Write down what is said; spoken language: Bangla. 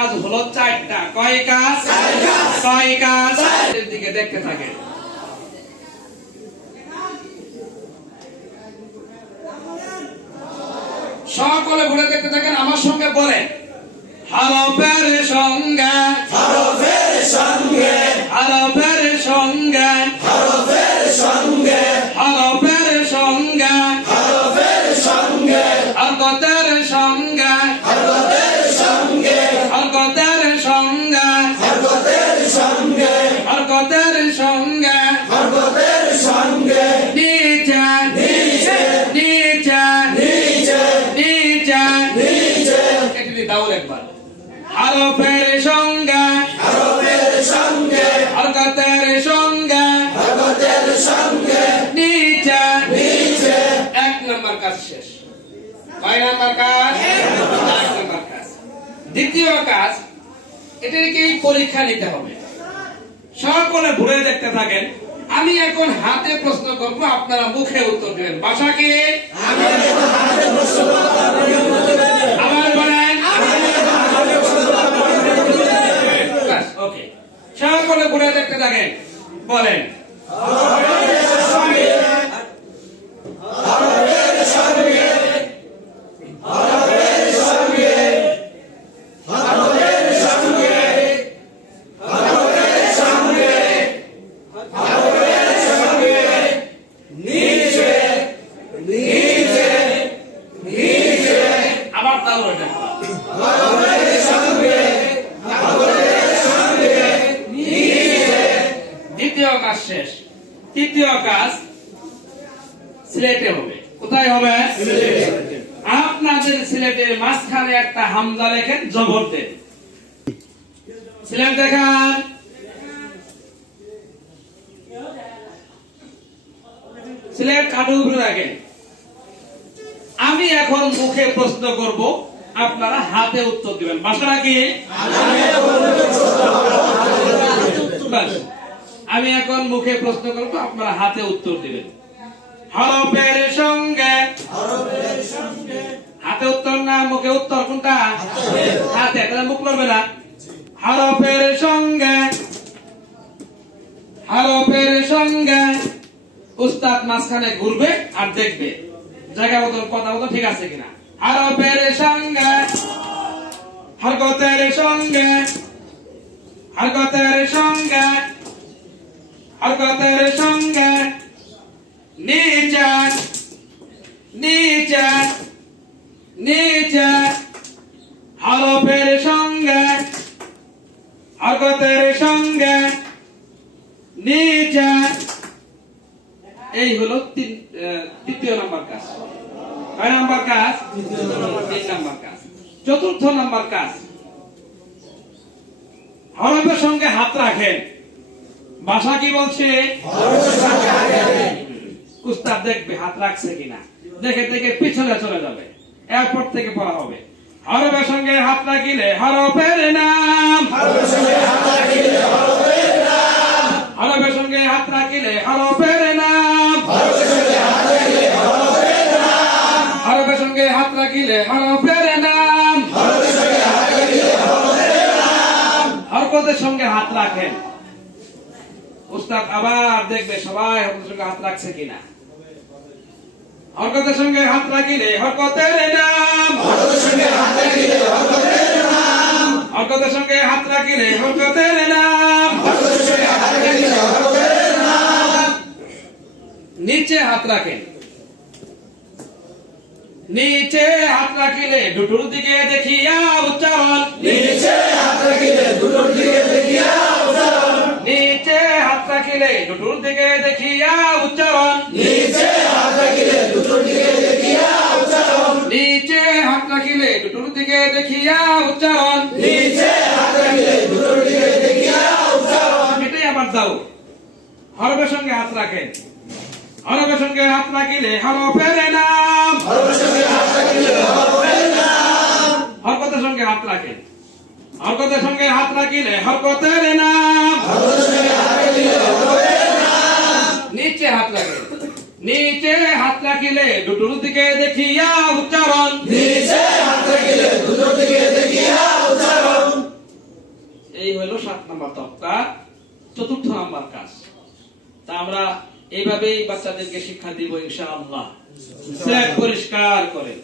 কাজ হলো চারটা। কয় কাজ? কয় কাজ? এর দিকে দেখতে থাকেন। সকলে ঘুরে দেখতে থাকেন, আমার সঙ্গে বলেন হরফের সঙ্গে হরফের সঙ্গে হরফের সঙ্গে হরফের সঙ্গে হরফের সঙ্গে হরফের সঙ্গে হরকতের সঙ্গে হরকতের সঙ্গে হরকতের সঙ্গে হরকতের সঙ্গে হরকতের সঙ্গে হরকতের সঙ্গে নিচে নিচে নিচে নিচে নিচে নিচে একটি দাউল একবার। হরফের সঙ্গে হরফের সঙ্গে হরকতের সঙ্গে হরকতের সঙ্গে নিচে নিচে। এক নম্বর কাজ শেষ। কয় নম্বর কাজ? এক নম্বর কাজ। দ্বিতীয় কাজ, এটাকে পরীক্ষা নিতে হবে। সকলে ঘুরে দেখতে থাকেন। আমি এখন হাতে প্রশ্ন করব, আপনারা মুখে উত্তর দেবেন। ভাষা কি? আবার বলেন। ওকে, সকলে ঘুরে দেখতে থাকেন, বলেন। আবার তাও বলেন। দ্বিতীয় কাজ শেষ। তৃতীয় কাজ সিলেটে হবে। কোথায় হবে? আপনাদের সিলেটের মাঝখানে একটা হামজা লেখেন, জবর দেন। সিলেট দেখান। সিলেট কাটু উপরে রাখেন। আমি এখন মুখে প্রশ্ন করব, আপনারা হাতে উত্তর দিবেন। ভাষাটা কি? বাস। আমি এখন মুখে প্রশ্ন করব, আপনারা হাতে উত্তর দিবেন। হরফের সঙ্গে হাতে উত্তর না মুখে উত্তর? কোনটা? হাতে। তাহলে মুখ লড়বে না। হরফের সঙ্গে হরফের সঙ্গে উস্তাদ মাঝখানে ঘুরবে আর দেখবে জায়গা মতো কথা মতো ঠিক আছে কিনা। হরফের সঙ্গে হরকতের সঙ্গে হরকতের সঙ্গে হরকতের সঙ্গে নিচে নিচে নিচে হরফের সঙ্গে হরকতের সঙ্গে নিচে। এই হলো তৃতীয় নাম্বার কাজ। কয় নাম্বার কাজ? 3 নাম্বার কাজ। চতুর্থ নাম্বার কাজ, হরফের সঙ্গে হাত রাখেন। ভাষা কি বলছে? উস্তাদ দেখবে হাত রাখছে কিনা, দেখে দেখে পিছনে চলে যাবে, এরপর থেকে পড়া হবে। হরফের সঙ্গে হাত রাখিলে হরফের নাম, হরফের সঙ্গে হাত রাখিলে হরফের নাম, হরফের সঙ্গে হাত রাখিলে হরফের নাম, হরফের সঙ্গে হাত রাখিলে হরফের নাম, হরফের সঙ্গে হাত রাখিলে হরফের নাম, হরফের সঙ্গে হাত রাখিলে হরফের নাম। হরকতের সঙ্গে হাত রাখেন। উস্তাদ আবার দেখবে সবাই হরকতের সঙ্গে হাত রাখছে কিনা। হরকতের সঙ্গে হাত রাখিলে হরকতের নাম, হরকতের সঙ্গে হাত রাখিলে হরকতের নাম, হরকতের সঙ্গে হাত রাখিলে হরকতের নাম, হরকতের সঙ্গে হাত রাখিলে হরকতের নাম। নিচে হাত রাখেন। নিচে হাত রাখিলে দুটোর দিকে দেখিয়া উচ্চারণ, নিচে হাত রাখিলে দুটোর দিকে দেখিয়া উচ্চারণ, নিচে হাত রাখিলে দুটোর দিকে দেখিয়া উচ্চারণ, নিচে হাত রাখিলে দুটোর দিকে দেখিয়া উচ্চারণ, নিচে হাত রাখিলে দুটোর দিকে দেখিয়া উচ্চারণ, নিচে হাত রাখিলে দুটোর দিকে দেখিয়া উচ্চারণ। এটাই আবার দাও। হরফের সঙ্গে হাত রাখেন। হরফের সঙ্গে হাত রাখিলে হরফের নাম, হরফের সঙ্গে হাত রাখিলে হরফের নাম, হরকতের সঙ্গে হাত রাখেন। হরকতের সঙ্গে হাত রাখিলে হরকতের নাম, হরফের সঙ্গে হাত রাখিলে হরফের নাম, নিচে হাত রাখেন। নিচে হাত রাখিলে দুটোর দিকে দেখিয়া উচ্চারণ, নিচে হাত রাখিলে দুটোর দিকে দেখিয়া উচ্চারণ, হলো 7 নম্বর তবকা, 4র্থ নাম্বার কাজ। তা আমরা এইভাবেই বাচ্চাদেরকে শিক্ষা দিব ইনশাআল্লাহ। স্লেট পরিষ্কার করে